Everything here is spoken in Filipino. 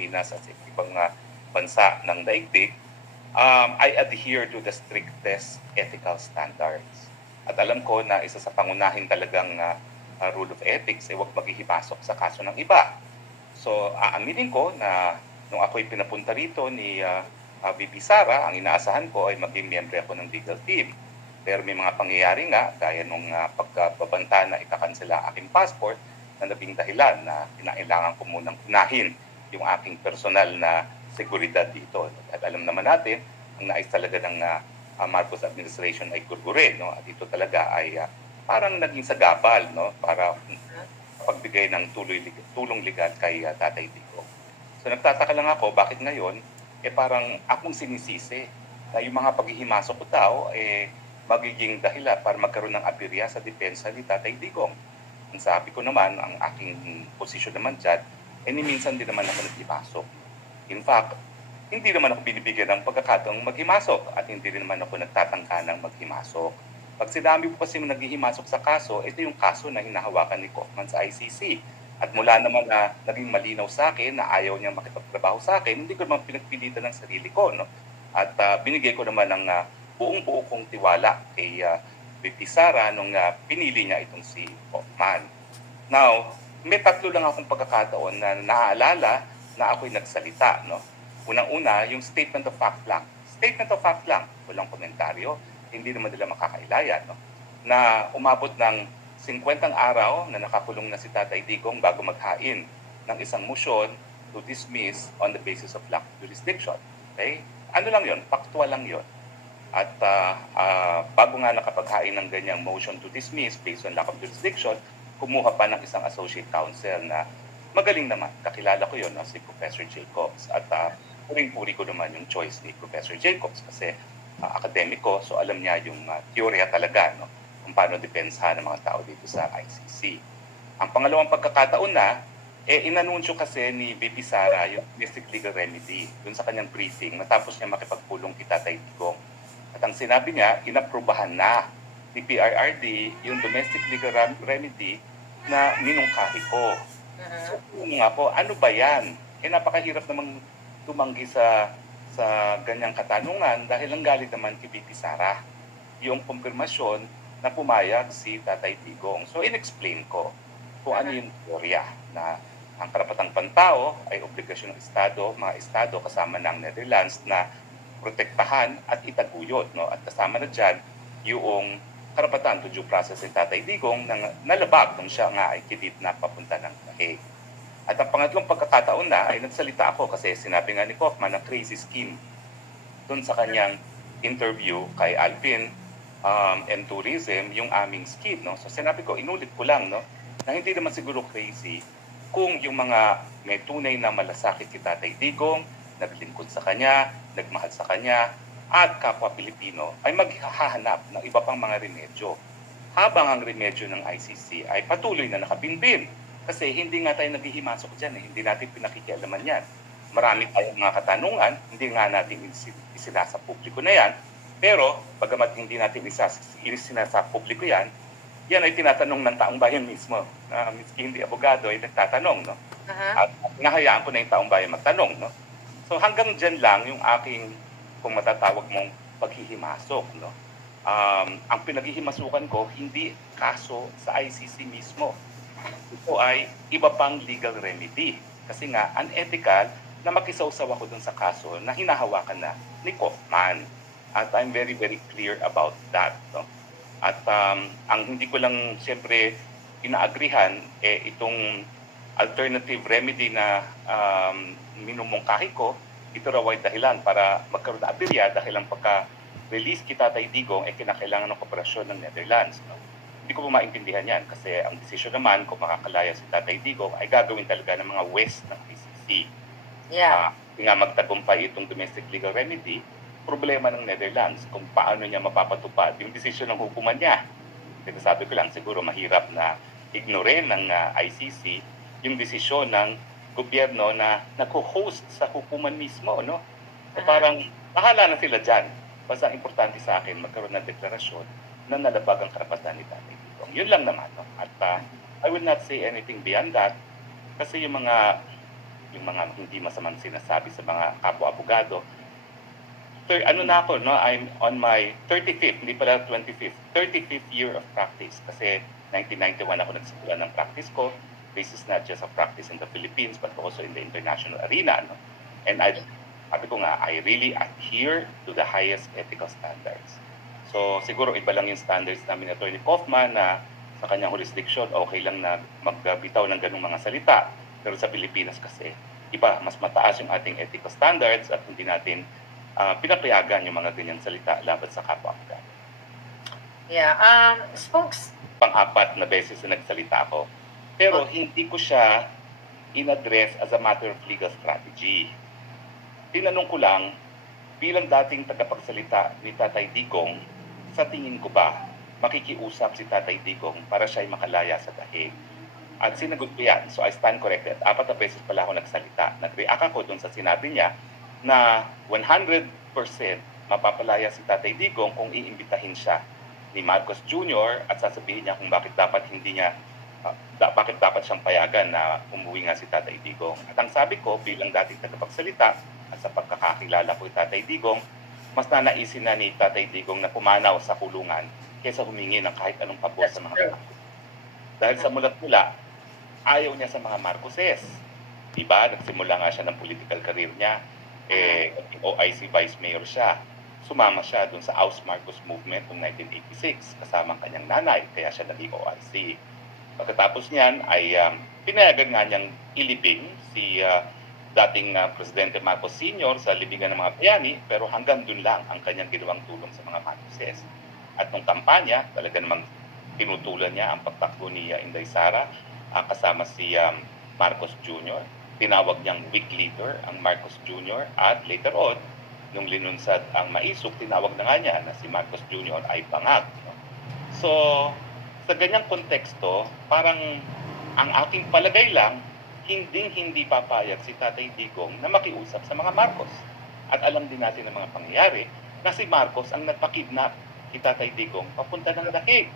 Pilipinas at sa ibang bansa ng daigdig, I adhere to the strictest ethical standards. At alam ko na isa sa pangunahing talagang rule of ethics ay huwag maghihimasok sa kaso ng iba. So, aaminin ko na nung ako'y pinapunta rito ni VP Sara, ang inaasahan ko ay maging miyembro ako ng legal team. Pero may mga pangyayari nga, gaya nung pagkababanta na ikakansela aking passport, na nabing dahilan na kinailangan ko munang unahin yung aking personal na seguridad dito. At alam naman natin, ang nais talaga ng Marcos administration ay gurgure, no? At ito talaga ay parang naging sagabal, no? Para pagbigay ng tulong legal kay Tatay Digong. So nagtataka lang ako, bakit ngayon, parang akong sinisisi na yung mga paghihimasok ko daw, magiging dahilan para magkaroon ng aberya sa depensa ni Tatay Digong. Ang sabi ko naman, ang aking posisyon naman dyan, ni minsan din naman ako naghimasok. In fact, hindi naman ako binibigyan ng pagkakataong maghimasok at hindi rin naman ako nagtatangka ng maghimasok. Pag sinabi po kasi naghihimasok sa kaso, ito yung kaso na hinahawakan ni Kaufman sa ICC. At mula naman na naging malinaw sa akin na ayaw niyang makipagtrabaho sa akin, hindi ko naman pinagpilitan ng sarili ko. No? At binigay ko naman ng buong-buo kong tiwala kay VP Sara nung pinili niya itong si Kaufman. Now, may tatlo lang akong pagkakataon na naaalala na ako'y nagsalita. No? Unang-una, yung statement of fact lang. Statement of fact lang, walang komentaryo, hindi naman nila makakailayan. No? Na umabot ng 50 araw na nakakulong na si Tatay Digong bago maghain ng isang motion to dismiss on the basis of lack of jurisdiction. Okay? Ano lang yon? Factual lang yon. At bago nga nakapaghain ng ganyang motion to dismiss based on lack of jurisdiction, kumuha pa ng isang associate counsel na magaling naman. Kakilala ko yon, no? Si Professor Jacobs. At puring-puri ko naman yung choice ni Professor Jacobs kasi akademiko, so alam niya yung teorya talaga, no? Kung paano depensahan ng mga tao dito sa ICC. Ang pangalawang pagkakataon na, inanunsyo kasi ni VP Sara yung domestic legal remedy dun sa kanyang briefing matapos niya makipagpulong kay Tatay Digong. At ang sinabi niya, inaprubahan na ni PRRD yung domestic legal remedy na minungkahi ko. So, nga po, ano ba yan? Napakahirap namang tumanggi sa ganyang katanungan dahil ang galit naman kay VP Sara yung kumpirmasyon na pumayag si Tatay Digong. So, in-explain ko kung ano yung teorya na ang karapatang pantao ay obligasyon ng Estado, mga Estado kasama ng Netherlands na protektahan at itaguyod. No? At kasama na dyan yung karapatan to due process ng Tatay Digong na nalabag nung siya nga ay kidnap papunta ng Hague. At ang pangatlong pagkakataon na ay nagsalita ako kasi sinabi nga ni Kaufman na crazy scheme dun sa kanyang interview kay Alvin and Tourism, yung aming scheme. No? So sinabi ko, inulit ko lang, no, na hindi naman siguro crazy kung yung mga may tunay na malasakit kay Tatay Digong, naglingkod sa kanya, nagmahal sa kanya, at kapwa Pilipino ay maghahanap ng iba pang mga remedyo. Habang ang remedyo ng ICC ay patuloy na nakabinbin. Kasi hindi nga tayo naghihimasok dyan. Hindi natin pinakikialaman yan. Marami tayong mga katanungan, hindi nga natin isinasa publiko na yan. Pero, bagamat hindi natin isinasa publiko yan, yan ay tinatanong ng taong bayan mismo. Miski hindi abogado ay nagtatanong. No? At nahayaan ko na yung taong bayan magtanong. No? So hanggang dyan lang yung aking, kung matatawag mong paghihimasok. No? Ang pinaghihimasukan ko, hindi kaso sa ICC mismo. Ito ay iba pang legal remedy. Kasi nga, unethical na makisawsaw ako dun sa kaso na hinahawakan na ni Kaufman. At I'm very, very clear about that. No? At ang hindi ko lang siyempre inaagrihan, itong alternative remedy na minumungkahi ko, ito raw ay dahilan para magkaroon na aberya dahil ang pagka-release kay Tatay Digong ay kinakailangan ng kooperasyon ng Netherlands. No? Hindi ko po maintindihan yan kasi ang desisyon naman kung makakalaya si Tatay Digong ay gagawin talaga ng mga West ng ICC. Yeah. Nga magtagumpay itong domestic legal remedy, problema ng Netherlands kung paano niya mapapatupad yung desisyon ng hukuman niya. Kasi sabi ko lang, siguro mahirap na ignorin ng ICC yung desisyon ng gobyerno na nag-host sa hukuman mismo. No? So parang bahala na sila dyan. Basta ang importante sa akin, magkaroon ng deklarasyon na nalabag ang karapatan ni Tatay Digong. Yun lang naman. No? At I will not say anything beyond that kasi yung mga yung mga hindi masamang sinasabi sa mga kapwa-abogado. Ano na ako, no? I'm on my 35th, hindi pala 25th, 35th year of practice. Kasi 1991 ako nagsimula ng practice ko. This is not just a practice in the Philippines, but also in the international arena. No? And sabi ko nga, I really adhere to the highest ethical standards. So siguro iba lang yung standards namin ni Attorney Kaufman na sa kanyang jurisdiction, okay lang na magbitaw ng ganung mga salita. Pero sa Pilipinas kasi, iba, mas mataas yung ating ethical standards at hindi natin pinapayagan yung mga ganyan salita laban sa kapwa-abogado. Yeah. Spokes. Pang-apat na beses na nagsalita ako. Pero hindi ko siya in-address as a matter of legal strategy. Tinanong ko lang, bilang dating tagapagsalita ni Tatay Digong, sa tingin ko ba makikiusap si Tatay Digong para siya ay makalaya sa dahig? At sinagot ko yan. So I stand corrected. 4 na beses pala ako nagsalita. Nag-react ako dun sa sinabi niya na 100% mapapalaya si Tatay Digong kung iimbitahin siya ni Marcos Jr. at sasabihin niya kung bakit dapat bakit dapat siyang payagan na umuwi nga si Tatay Digong. At ang sabi ko bilang dating tagapagsalita at sa pagkakakilala ko kay Tatay Digong, mas nanaisin na ni Tatay Digong na pumanaw sa kulungan kaysa humingi ng kahit anong pabor sa mga Marcos. Dahil sa mulat-mula, ayaw niya sa mga Marcoses. Diba? Nagsimula nga siya ng political career niya. OIC Vice Mayor siya. Sumama siya dun sa Aus Marcos Movement noong 1986 kasama ang kanyang nanay, kaya siya naging OIC. Pagkatapos niyan ay pinayagan nga niyang ilibing si dating Presidente Marcos Sr. sa libingan ng mga bayani, pero hanggang dun lang ang kanyang ginawang tulong sa mga Marcoses. At nung kampanya, talaga namang tinutulan niya ang pagtakbo ni Inday Sara kasama si Marcos Jr. Tinawag niyang weak leader ang Marcos Jr. At later on, nung linunsad ang maisok, tinawag na nga niya na si Marcos Jr. ay bangag. No? So, sa ganyang konteksto, parang ang aking palagay lang, hindi papayag si Tatay Digong na makiusap sa mga Marcos. At alam din natin ang mga pangyayari na si Marcos ang nagpakidnap kay Tatay Digong papunta ng dahig.